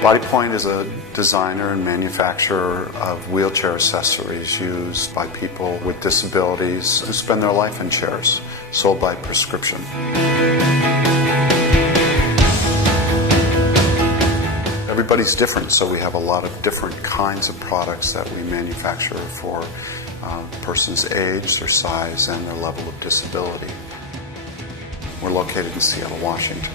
Bodypoint is a designer and manufacturer of wheelchair accessories used by people with disabilities who spend their life in chairs, sold by prescription. Everybody's different, so we have a lot of different kinds of products that we manufacture for the person's age, their size, and their level of disability. We're located in Seattle, Washington.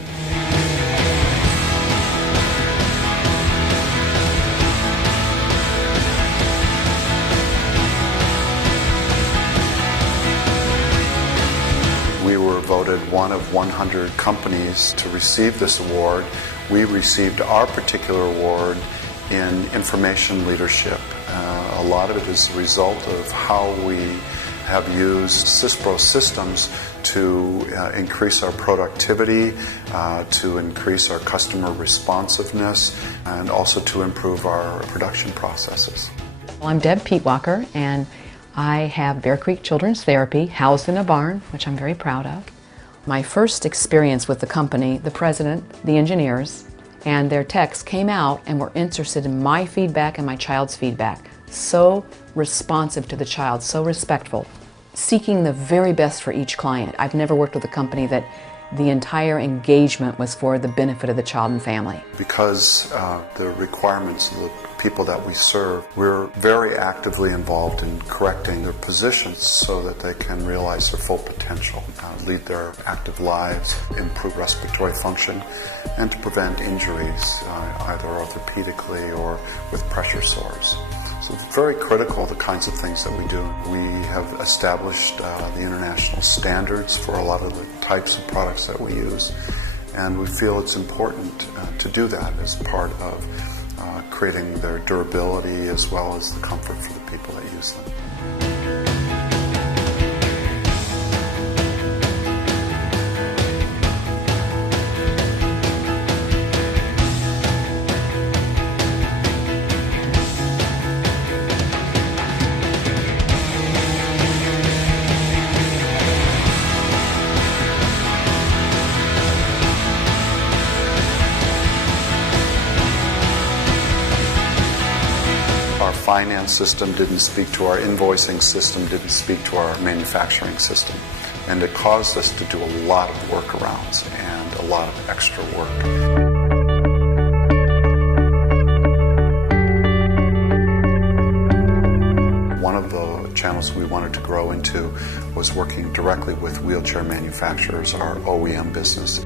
We were voted one of 100 companies to receive this award. We received our particular award in information leadership. A lot of it is the result of how we have used Syspro systems to increase our productivity, to increase our customer responsiveness, and also to improve our production processes. Well, I'm Deb Peatwalker, and I have Bear Creek Children's Therapy housed in a barn, which I'm very proud of. My first experience with the company, the president, the engineers, and their techs came out and were interested in my feedback and my child's feedback. So responsive to the child, so respectful, seeking the very best for each client. I've never worked with a company that the entire engagement was for the benefit of the child and family. Because the requirements of the people that we serve, we're very actively involved in correcting their positions so that they can realize their full potential, lead their active lives, improve respiratory function, and to prevent injuries, either orthopedically or with pressure sores. So it's very critical, the kinds of things that we do. We have established the international standards for a lot of the types of products that we use, and we feel it's important to do that as part of creating their durability as well as the comfort for the people that use them. Our finance system didn't speak to our invoicing system, didn't speak to our manufacturing system. And it caused us to do a lot of workarounds and a lot of extra work. One of the channels we wanted to grow into was working directly with wheelchair manufacturers, our OEM business.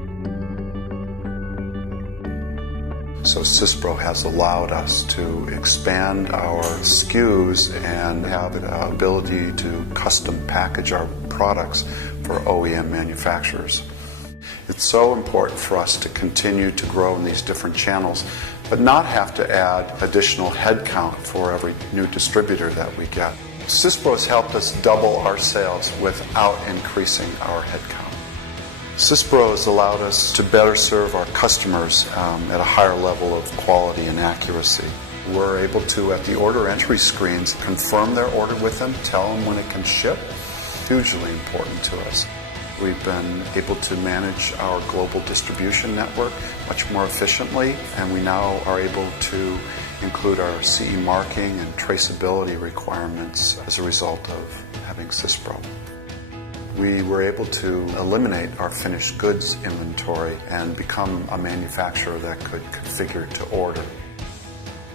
So Syspro has allowed us to expand our SKUs and have the ability to custom package our products for OEM manufacturers. It's so important for us to continue to grow in these different channels, but not have to add additional headcount for every new distributor that we get. Syspro has helped us double our sales without increasing our headcount. Syspro has allowed us to better serve our customers at a higher level of quality and accuracy. We're able to, at the order entry screens, confirm their order with them, tell them when it can ship. Hugely important to us. We've been able to manage our global distribution network much more efficiently, and we now are able to include our CE marking and traceability requirements as a result of having Syspro. We were able to eliminate our finished goods inventory and become a manufacturer that could configure to order.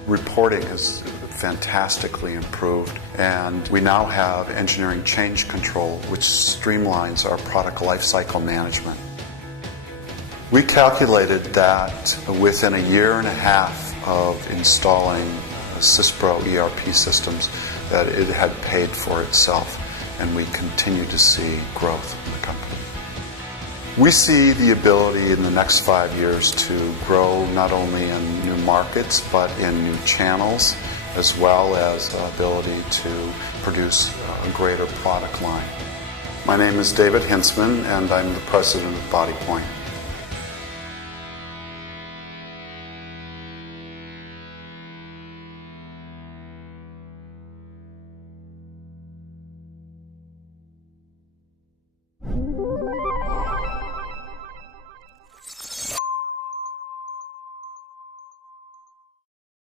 Reporting has fantastically improved, and we now have engineering change control, which streamlines our product lifecycle management. We calculated that within a year and a half of installing Syspro ERP systems, that it had paid for itself, and we continue to see growth in the company. We see the ability in the next 5 years to grow not only in new markets but in new channels, as well as the ability to produce a greater product line. My name is David Hintzman, and I'm the president of Bodypoint.